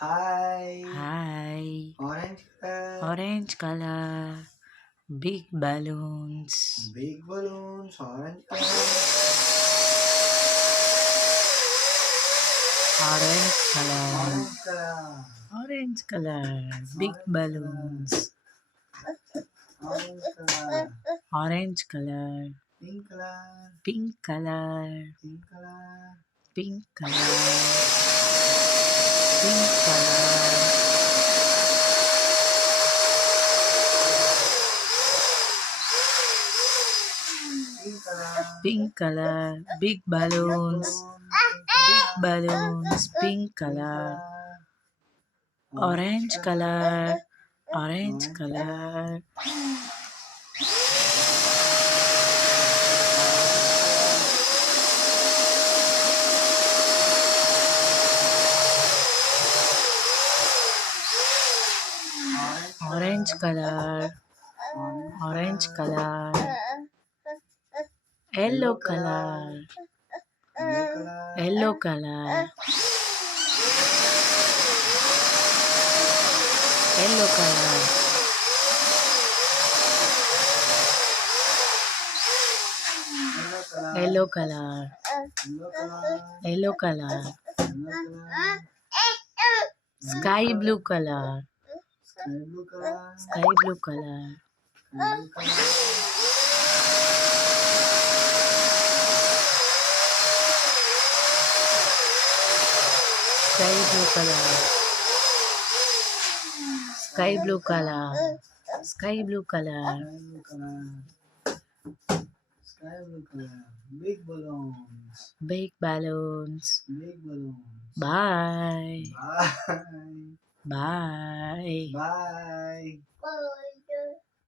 Hi. Hi, Orange color. orange color, big balloons, Big balloons. Orange color. orange color, Orange color. orange color, big Orange color. balloons, Orange color. orange color, Pink color. pink color, Pink color. pink color, pink color, Pink color. pink color, big balloons, Balloon. big Pink color. balloons, pink Pink color, color. orange color, orange Orange color. color, orange color, orange color, yellow color, yellow color, yellow color, yellow color, yellow color, sky blue color, sky blue color, sky blue color, sky blue color, sky blue color, Sky blue color. Big balloons. big balloons. Big balloons. Bye. Bye. Bye. Bye.